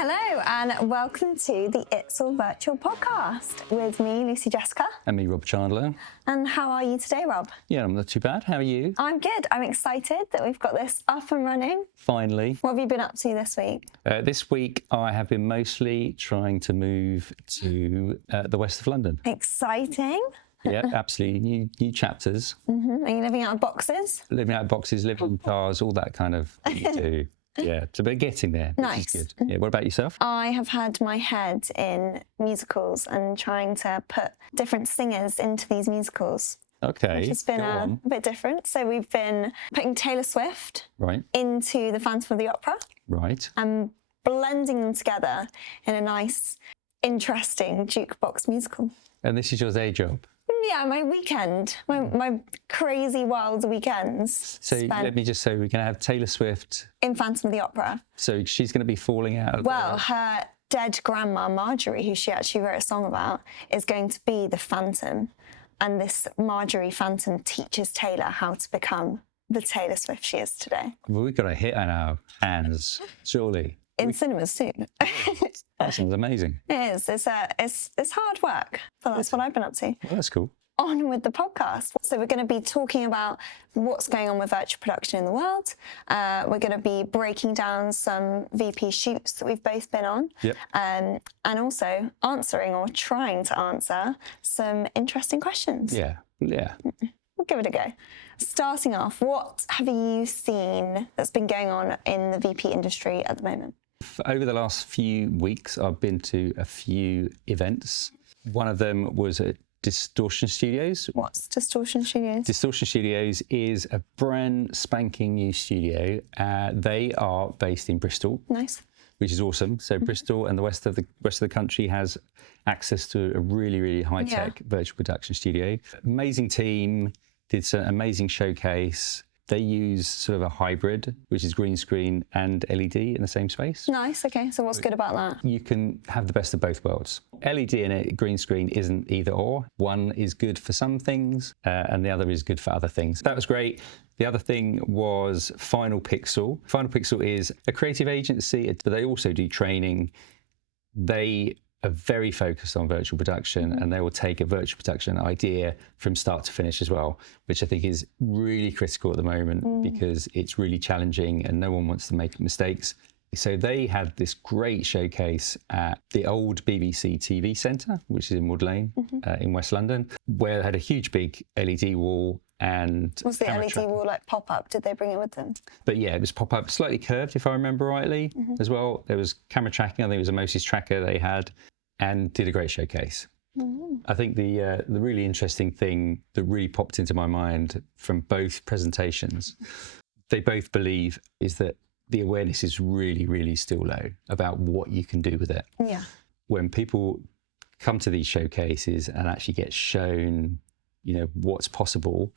Hello and welcome to the It's All Virtual podcast with me, Lucy Jessica. And me, Rob Chandler. And how are you today, Rob? Yeah, I'm not too bad. How are you? I'm good. I'm excited that we've got this up and running. Finally. What have you been up to this week? This week, I have been mostly trying to move to the west of London. Exciting. Yeah, absolutely. New chapters. Mm-hmm. Are you living out of boxes? Living out of boxes, living in cars, all that kind of thing you do. Yeah, so we're getting there, which Nice. is good. Yeah, what about yourself? I have had my head in musicals and trying to put different singers into these musicals. Okay, Which has been go a on. bit different. So we've been putting Taylor Swift Right, into the Phantom of the Opera right. and blending them together in a nice, interesting jukebox musical. And this is your day job. Yeah, my weekend, my crazy wild weekends So spent let me just say, we're going to have Taylor Swift. in Phantom of the Opera. So she's going to be falling out of Well, her dead grandma, Marjorie, who she actually wrote a song about, is going to be the Phantom. And this Marjorie Phantom teaches Taylor how to become the Taylor Swift she is today. Well, we've got a hit on our hands, surely. In cinemas soon. That sounds amazing. It is. It's hard work, but that's what I've been up to. Well, that's cool. On with the podcast. So we're going to be talking about what's going on with virtual production in the world. We're going to be breaking down some VP shoots that we've both been on. Yep. And also answering or trying to answer some interesting questions. Yeah. We'll give it a go. Starting off, what have you seen that's been going on in the VP industry at the moment? Over the last few weeks, I've been to a few events. One of them was at Distortion Studios. What's Distortion Studios? Distortion Studios is a brand spanking new studio. They are based in Bristol, Nice. which is awesome. So Bristol and the rest of the country has access to a really, really high-tech virtual production studio. Amazing team, did some amazing showcase. They use sort of a hybrid, which is green screen and LED in the same space. Nice. Okay. So what's good about that? You can have the best of both worlds. LED and a green screen isn't either or. One is good for some things and the other is good for other things. That was great. The other thing was Final Pixel. Final Pixel is a creative agency, but they also do training. They are very focused on virtual production and they will take a virtual production idea from start to finish as well, which I think is really critical at the moment because it's really challenging and no one wants to make mistakes. So they had this great showcase at the old BBC TV Centre, which is in Wood Lane in West London, where they had a huge big LED wall and Was the camera LED tracking. wall like pop up? Did they bring it with them? But yeah, it was pop-up, slightly curved, if I remember rightly, as well. There was camera tracking. I think it was a Moses tracker they had, and did a great showcase. I think the really interesting thing that really popped into my mind from both presentations, they both believe, is that the awareness is really, really still low about what you can do with it. Yeah. When people come to these showcases and actually get shown, what's possible,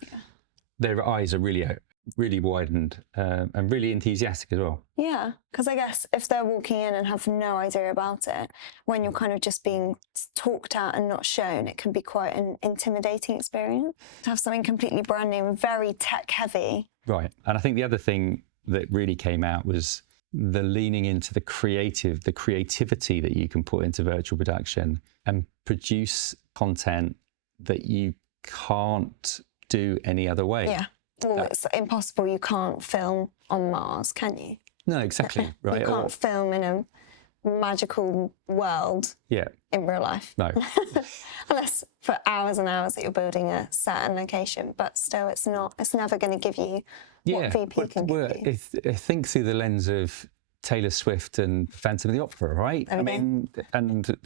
their eyes are really widened and really enthusiastic as well. Yeah, because I guess if they're walking in and have no idea about it, when you're kind of just being talked at and not shown, it can be quite an intimidating experience. To have something completely brand new and very tech heavy. Right. And I think the other thing that really came out was the leaning into the creativity that you can put into virtual production and produce content that you can't do any other way. Yeah. Well, it's impossible. You can't film on Mars, can you? No, exactly. Right. You can't film in a magical world Yeah. in real life. No. Unless for hours and hours that you're building a certain location, but still it's never going to give you what VP can give you. I think through the lens of Taylor Swift and Phantom of the Opera, right? There we go. And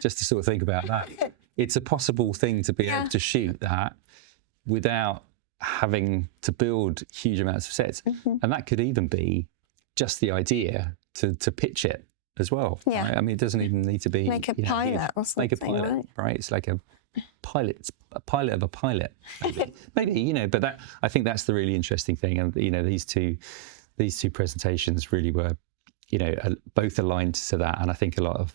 just to sort of think about that, it's a possible thing to be able to shoot that without having to build huge amounts of sets. And that could even be just the idea to pitch it as well. Yeah. Right? I mean, it doesn't even need to be... Make a pilot or something, Make a pilot, right? It's like a pilot of a pilot, maybe, but that, I think that's the really interesting thing. And, these two presentations really were, both aligned to that. And I think a lot of,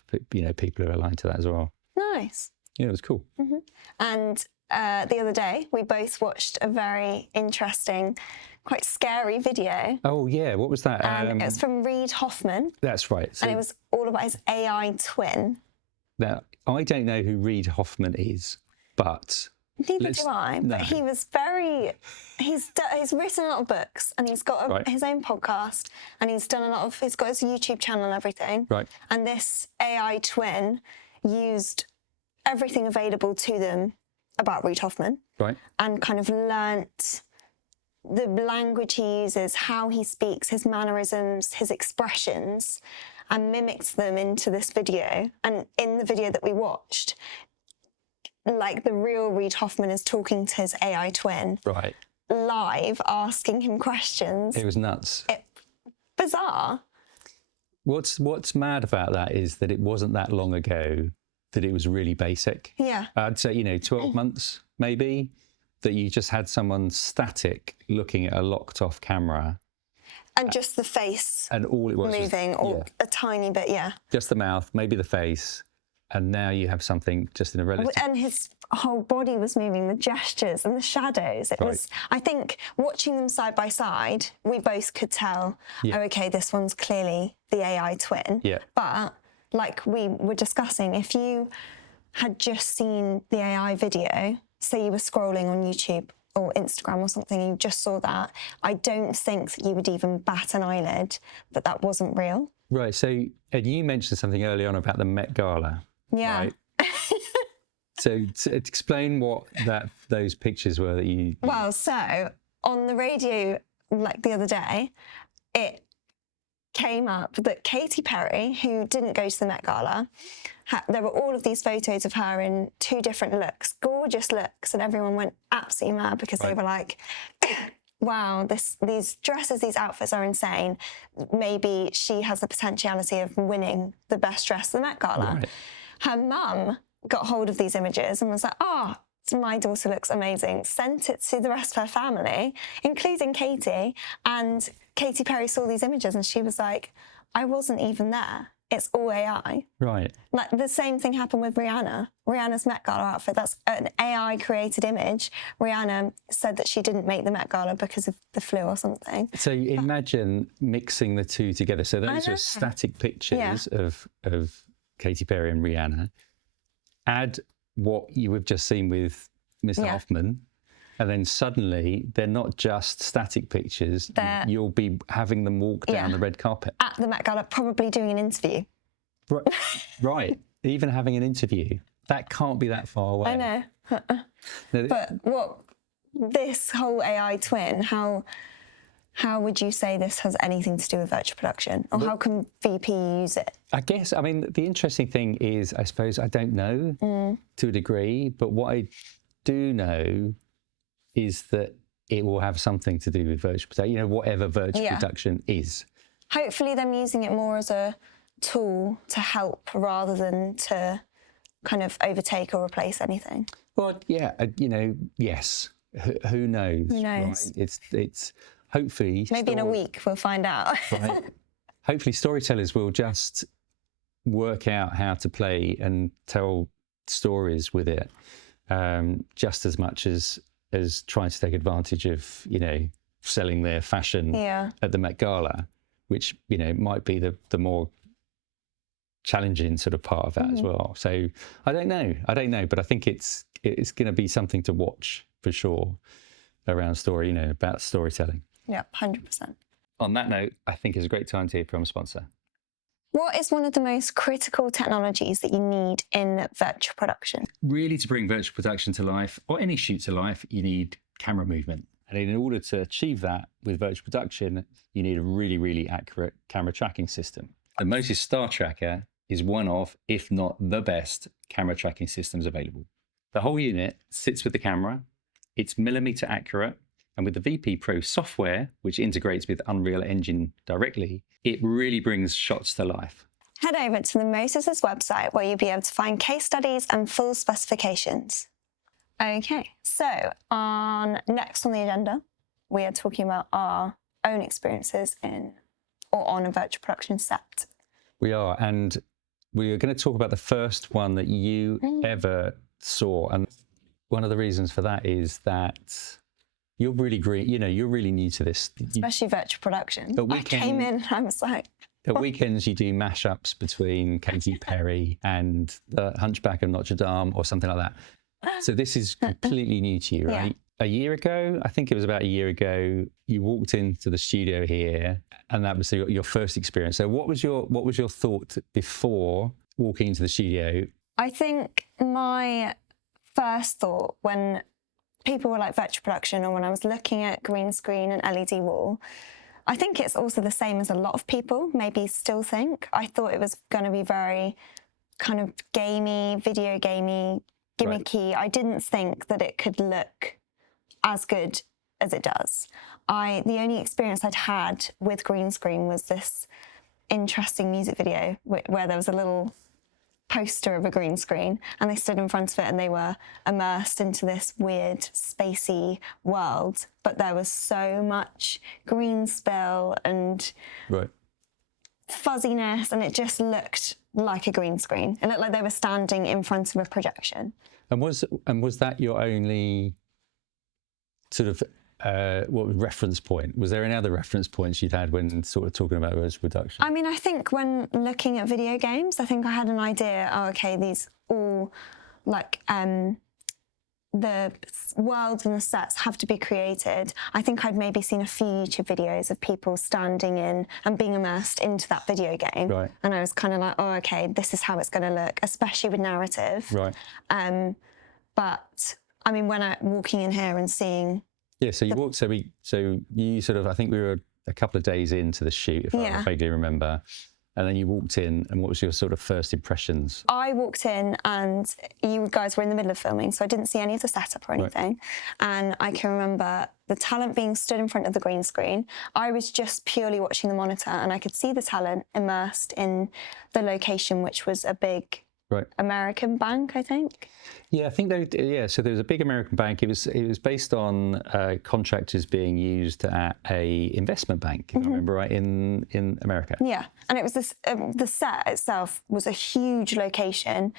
people are aligned to that as well. Nice. Yeah, it was cool. And the other day, we both watched a very interesting quite scary video. Oh yeah, what was that? It was from Reid Hoffman, That's right. So and it was all about his AI twin. now, I don't know who Reid Hoffman is, but Neither do I. no. But he was he's written a lot of books, and he's got Right. his own podcast, and he's got his YouTube channel and everything. Right. And this AI twin used everything available to them about Reid Hoffman, right. and kind of learnt the language he uses, how he speaks, his mannerisms, his expressions, and mimicked them into this video. And in the video that we watched, like the real Reid Hoffman is talking to his AI twin Right. live, asking him questions. It was nuts. Bizarre. What's mad about that is that it wasn't that long ago that it was really basic. Yeah. I'd say, 12 months maybe, that you just had someone static looking at a locked off camera And just the face and all it was moving, or a tiny bit, yeah. just the mouth, maybe the face, and now you have something just in a relative. And his whole body was moving, the gestures and the shadows. It was, I think, watching them side by side, we both could tell, Yeah. oh, okay, this one's clearly the AI twin. Yeah. But like we were discussing, if you had just seen the AI video, say you were scrolling on YouTube or Instagram or something, and you just saw that, I don't think that you would even bat an eyelid that that wasn't real. Right. So, and you mentioned something early on about the Met Gala. Yeah. Right? So, to explain what those pictures were that you. Well, so on the radio, like the other day, it came up that Katy Perry, who didn't go to the Met Gala, there were all of these photos of her in 2 different looks, gorgeous looks, and everyone went absolutely mad because they were like, wow, these dresses, these outfits are insane. Maybe she has the potentiality of winning the best dress at the Met Gala. Right. Her mum got hold of these images and was like, my daughter looks amazing. Sent it to the rest of her family, including Katie. And Katy Perry saw these images and she was like, I wasn't even there. It's all AI. Right. Like the same thing happened with Rihanna. Rihanna's Met Gala outfit, that's an AI created image. Rihanna said that she didn't make the Met Gala because of the flu or something. So imagine mixing the two together. So those know. are static pictures of Katy Perry and Rihanna. Add what you have just seen with Mr. Yeah. Hoffman, and then suddenly they're not just static pictures. You'll be having them walk down the red carpet. At the Met Gala, probably doing an interview. Right. Right. Even having an interview. That can't be that far away. I know. No, But this whole AI twin, how would you say this has anything to do with virtual production? Or how can VP use it? I guess, I mean, the interesting thing is, I suppose, I don't know to a degree, but what I do know is that it will have something to do with virtual production, whatever virtual production is. Hopefully them using it more as a tool to help rather than to kind of overtake or replace anything. Well, yeah, yes. Who knows? Who knows? Right? It's hopefully... Maybe in a week we'll find out. Right. Hopefully storytellers will just work out how to play and tell stories with it, just as much as trying to take advantage of, selling their fashion at the Met Gala, which, might be the more challenging sort of part of that as well. So I don't know, but I think it's going to be something to watch for sure around story, about storytelling. Yeah, 100%. On that note, I think it's a great time to hear from a sponsor. What is one of the most critical technologies that you need in virtual production? Really, to bring virtual production to life, or any shoot to life, you need camera movement. And in order to achieve that with virtual production, you need a really, really accurate camera tracking system. The Motus Star Tracker is one of, if not the best, camera tracking systems available. The whole unit sits with the camera, it's millimeter accurate, and with the VP Pro software, which integrates with Unreal Engine directly, it really brings shots to life. Head over to the Motus' website where you'll be able to find case studies and full specifications. Okay, so next on the agenda, we are talking about our own experiences on a virtual production set. We are, and we are going to talk about the first one that you ever saw. And one of the reasons for that is that you're really green. You know, you're really new to this. Especially virtual production. But I came in and I was like, At weekends, you do mashups between Katy Perry and the Hunchback of Notre Dame or something like that. So this is completely new to you, right? A year ago, I think it was about a year ago, you walked into the studio here, and that was your first experience. So what was your thought before walking into the studio? I think my first thought when people were like virtual production, or when I was looking at green screen and LED wall, I think it's also the same as a lot of people maybe still think. I thought it was going to be very kind of gamey, video gamey, gimmicky. Right. I didn't think that it could look as good as it does. The only experience I'd had with green screen was this interesting music video where there was a little poster of a green screen and they stood in front of it and they were immersed into this weird spacey world, but there was so much green spill and fuzziness, and it just looked like a green screen. It looked like they were standing in front of a projection. And was that your only sort of reference point? Was there any other reference points you'd had when sort of talking about virtual production? I mean, I think when looking at video games, I think I had an idea, these all like the worlds and the sets have to be created. I think I'd maybe seen a few YouTube videos of people standing in and being immersed into that video game. Right. And I was kind of like, this is how it's going to look, especially with narrative. Right. But I mean, when I'm walking in here and seeing... Yeah, so you walked, so you sort of, I think we were a couple of days into the shoot, if I vaguely remember. And then you walked in, and what was your sort of first impressions? I walked in and you guys were in the middle of filming, so I didn't see any of the setup or anything. Right. And I can remember the talent being stood in front of the green screen. I was just purely watching the monitor, and I could see the talent immersed in the location, which was a big American bank, I think. Yeah, I think so there was a big American bank. It was based on contractors being used at a investment bank, if I remember right, in America. Yeah, and it was this. The set itself was a huge location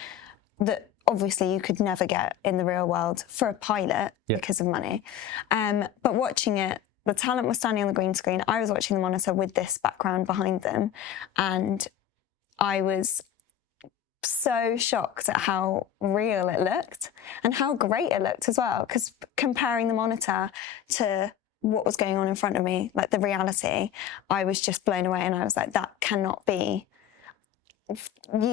that obviously you could never get in the real world for a pilot because of money. But watching it, the talent was standing on the green screen. I was watching the monitor with this background behind them, and I was so shocked at how real it looked and how great it looked as well, because comparing the monitor to what was going on in front of me, like the reality, I was just blown away, and I was like, that cannot be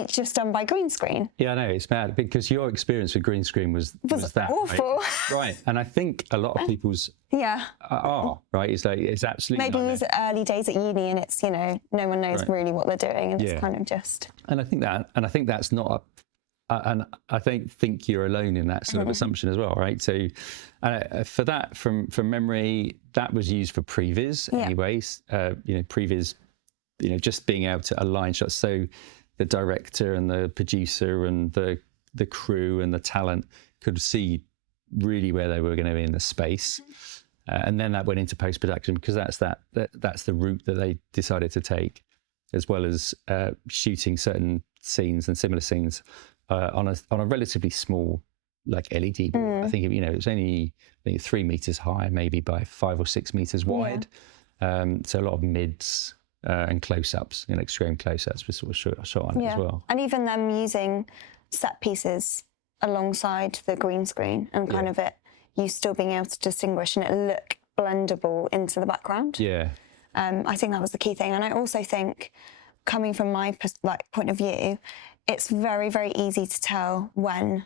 just done by green screen. Yeah, I know, it's mad, because your experience with green screen was that awful. Right. And I think a lot of people's right. It's absolutely maybe it was early days at uni, and it's, no one knows really what they're doing, and it's kind of just. And I think that's not and I don't think you're alone in that sort of assumption as well, right? So for that, from memory, that was used for previs anyways. Previs, just being able to align shots. So the director and the producer and the crew and the talent could see really where they were going to be in the space. And then that went into post-production, because that's the route that they decided to take, as well as shooting certain scenes and similar scenes on a relatively small like LED board. I think it was only 3 meters high, maybe by 5 or 6 meters wide. So a lot of mids and close-ups, extreme close-ups were sort of shot on it as well. And even them using set pieces alongside the green screen, and kind of you still being able to distinguish and it look blendable into the background. Yeah. I think that was the key thing. And I also think, coming from my point of view, it's very, very easy to tell when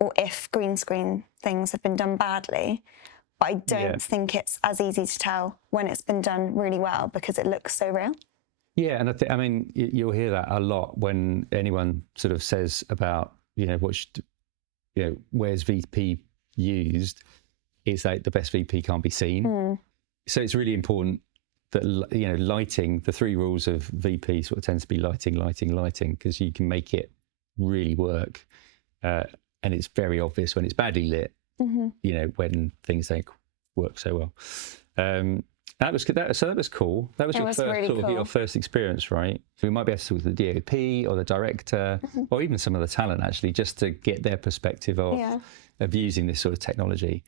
or if green screen things have been done badly. But I don't think it's as easy to tell when it's been done really well, because it looks so real. Yeah, and I mean, you'll hear that a lot when anyone sort of says about, where's VP used? It's like the best VP can't be seen. So it's really important that, lighting, the 3 rules of VP sort of tends to be lighting, because you can make it really work. And it's very obvious when it's badly lit. When things don't work so well. That was cool. That was your first really cool. Your first experience, right? So we might be able to talk to the DOP or the director, or even some of the talent, actually, just to get their perspective of using this sort of technology.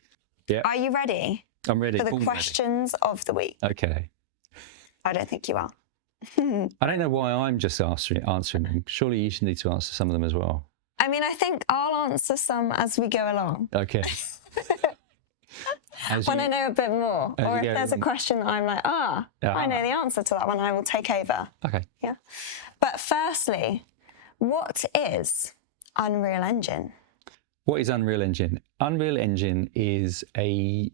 Yeah. Are you ready? I'm ready. for the Born ready. questions of the week. Okay. I don't think you are. I don't know why I'm just answering them. Surely you should need to answer some of them as well. I mean, I think I'll answer some as we go along. Okay. When I know a bit more. as Or you if go- there's a question that I'm like, I know the answer to that one, I will take over. Okay. Yeah. But firstly, what is Unreal Engine? What is Unreal Engine? Unreal Engine is a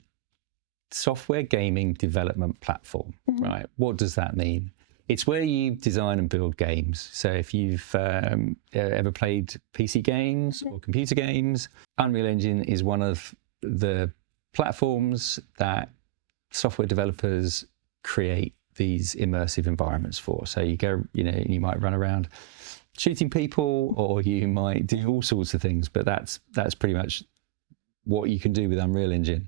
software gaming development platform, right? What does that mean? It's where you design and build games. So if you've ever played PC games or computer games, Unreal Engine is one of the platforms that software developers create these immersive environments for. So you go, you might run around shooting people, or you might do all sorts of things, but that's pretty much what you can do with Unreal Engine.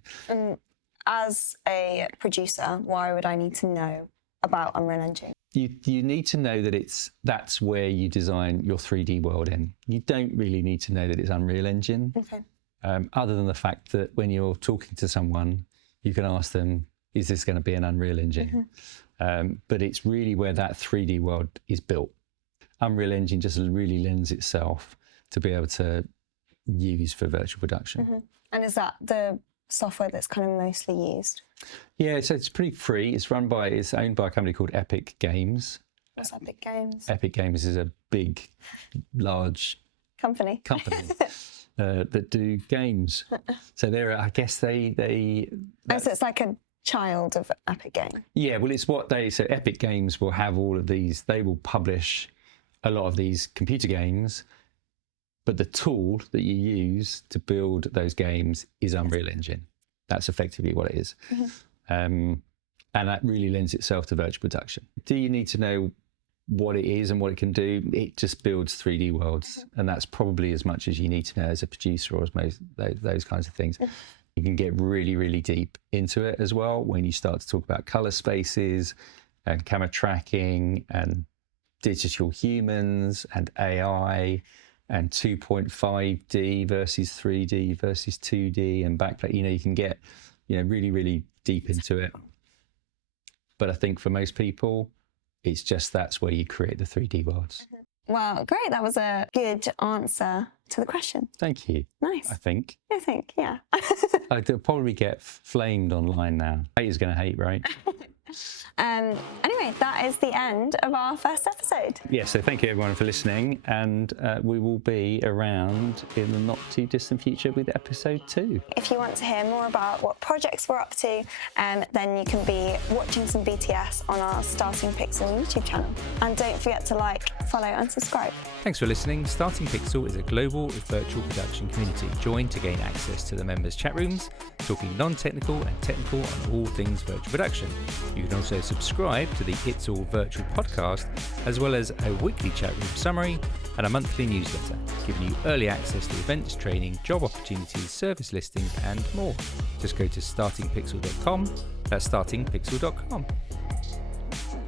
As a producer, why would I need to know about Unreal Engine? You need to know that that's where you design your 3D world in. You don't really need to know that it's Unreal Engine, Okay. Other than the fact that when you're talking to someone, you can ask them, is this going to be an Unreal Engine? But it's really where that 3D world is built. Unreal Engine just really lends itself to be able to use for virtual production. And is that the software that's kind of mostly used? Yeah, so it's pretty free. It's owned by a company called Epic Games. What's Epic Games? Epic Games is a big, large Company. company that do games. So I guess they Oh, so it's like a child of Epic Game. yeah, well, it's so Epic Games will have all of these. They will publish a lot of these computer games, but the tool that you use to build those games is Unreal Engine. That's effectively what it is. And that really lends itself to virtual production. Do you need to know what it is and what it can do? It just builds 3D worlds, and that's probably as much as you need to know as a producer or as those kinds of things. You can get really, really deep into it as well when you start to talk about color spaces and camera tracking and digital humans and AI and 2.5D versus 3D versus 2D and backplate. You can get really, really deep into it. But I think for most people, it's just that's where you create the 3D worlds. Well, great. That was a good answer to the question. Thank you. Nice. I think. I think, yeah. I'll probably get flamed online now. Haters going to hate, right? Anyway, that is the end of our first episode. Yeah, so thank you everyone for listening, and we will be around in the not too distant future with episode 2. If you want to hear more about what projects we're up to, then you can be watching some BTS on our Starting Pixel YouTube channel. And don't forget to like, follow and subscribe. Thanks for listening. Starting Pixel is a global virtual production community. Join to gain access to the members' chat rooms, talking non-technical and technical on all things virtual production. You can also subscribe to the It's All Virtual podcast, as well as a weekly chat room summary and a monthly newsletter, giving you early access to events, training, job opportunities, service listings, and more. Just go to startingpixel.com. That's startingpixel.com.